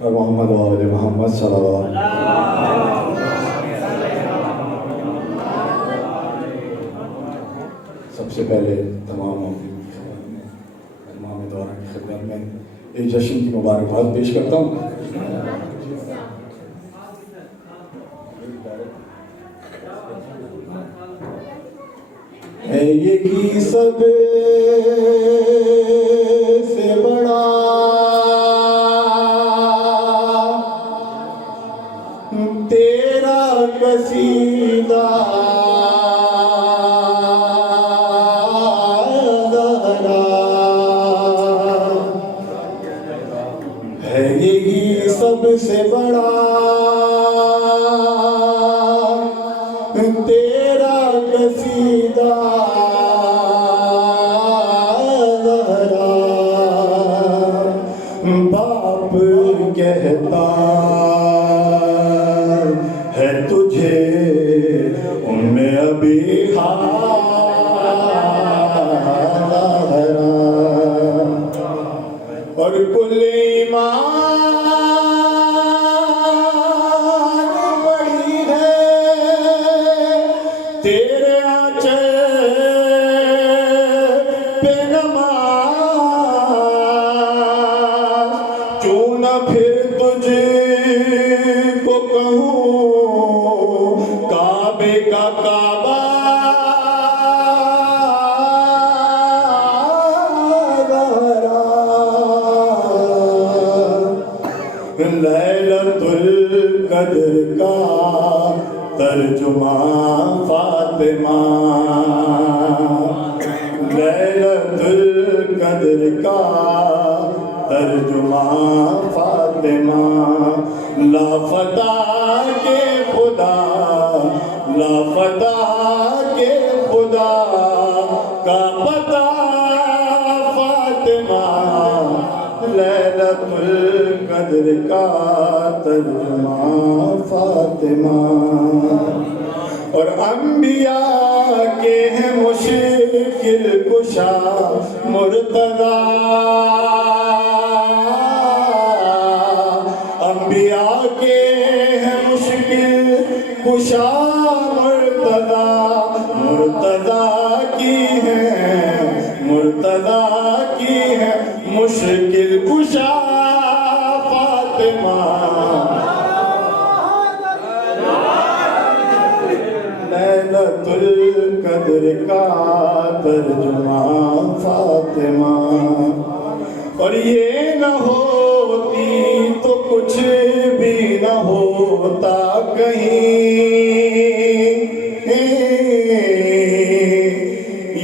اور محمد و آل محمد صلی اللہ علیہ وسلم۔ سب سے پہلے تمام امام دورہ کی خدمت میں ایک جشن کی مبارکباد پیش کرتا ہوں۔ ہے یہی سب سے بڑا تیرا قصیدہ زہرا، ہے یہی سب سے بڑا تیرا قصیدہ زہرا، باپ کہتا ہے تجھے ام ابیہا زہرا، اور کل ایمان بڑی ہے تیرے آنچل پہ نماز، کیوں نہ پھر تجھ کو کہوں کعبے کا کعبہ زہرا، لیلۃ القدر کا ترجمہ فاطمہ، لیلۃ القدر کا ترجمہ فاطمہ، لافتہ کے خدا، لافتہ کے خدا کا پتہ فاطمہ، لیلۃ القدر کا ترجمہ فاطمہ، اور انبیاء کے ہیں مشکل کشا مرتضیٰ، انبیاء کے ہیں مشکل کشا مرتضیٰ، مرتضیٰ کی ہے، مرتضیٰ کی ہے مشکل کشا فاطمہ، لیلۃ القدر کا ترجمہ فاطمہ، اور یہ نہ ہوتی تو کچھ بھی نہ ہوتا کہیں،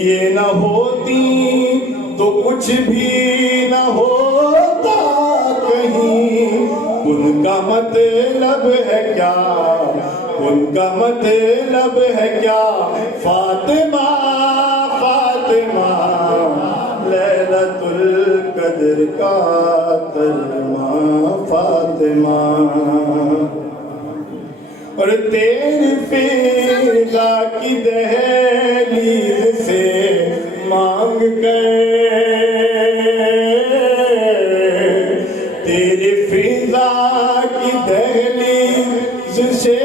یہ نہ ہوتی تو کچھ بھی نہ ہوتا کہیں، ان کا مطلب ہے کیا، ان کا مطلب ہے کیا، فاطمہ فاطمہ، لیلۃ القدر کا ترجمہ فاطمہ، اور تیری فضا کی دہلیز سے مانگ کر، تیری فضا کی دہلیز سے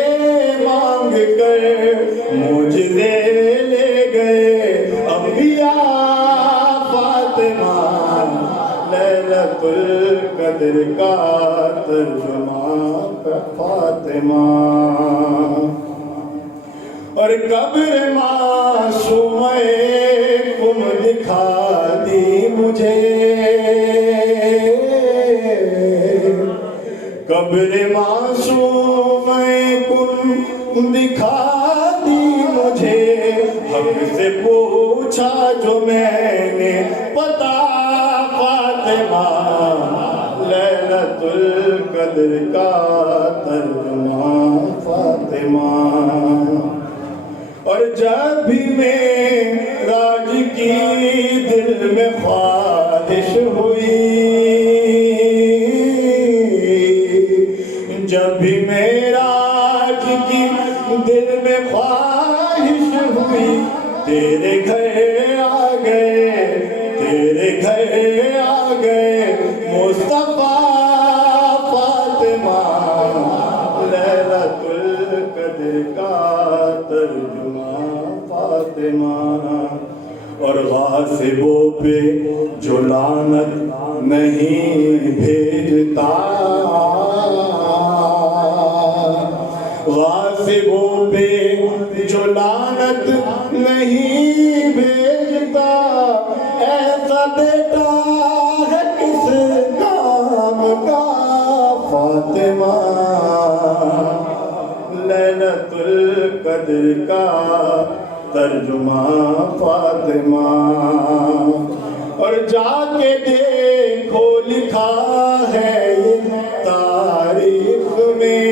مانگ کر مجھے لے گئے انبیاء فاطمہ، لیلۃ القدر کا ترجمہ فاطمہ، اور قبر معصومہ کم دکھا دی مجھے، قبر معصومہ کم دکھا دی مجھے، حق سے پوچھا جو میں نے پتا فاطمہ، لیلۃ القدر کا ترجمہ فاطمہ، اور جب بھی معراج کی دل میں خواہش ہوئی، جب بھی معراج کی دل میں خواہش ہوئی، تیرے گھر آ گئے، تیرے گھر آ گئے مصطفیٰ غاصبوں پہ جو لعنت نہیں بھیجتا، غاصبوں پہ جو لعنت نہیں بھیجتا، ایسا بیٹا ہے کس کام کا فاطمہ، لیلۃ القدر کا ترجمہ فاطمہ۔ اور جا کے دیکھو لکھا ہے یہ تاریخ میں،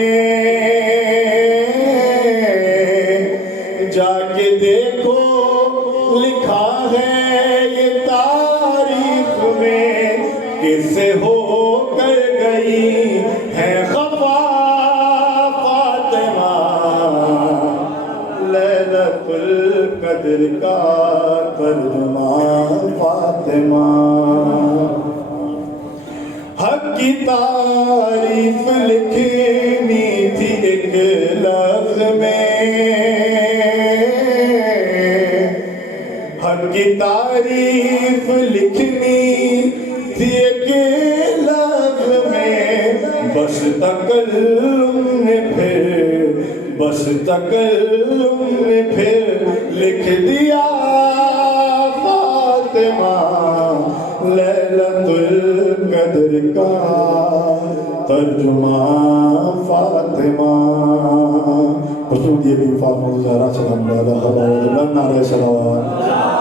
جا کے دیکھو لکھا ہے یہ تاریخ میں، کس سے ہو کر گئی ہے خفا فاطمہ، لیلۃ القدر کا ترجمہ فاطمہ۔ حق کی تعریف لکھنی تھی ایک لفظ میں، حق کی تعریف لکھنی تھی ایک لفظ میں، بس تکلم نے پھر لکھ دیا فاطمہ، لیلۃ القدر کا ترجمہ فاطمہ۔ رسول یہ بھی فاطمہ الزہرا صلی اللہ علیہ وسلم، نعرہ صلوات۔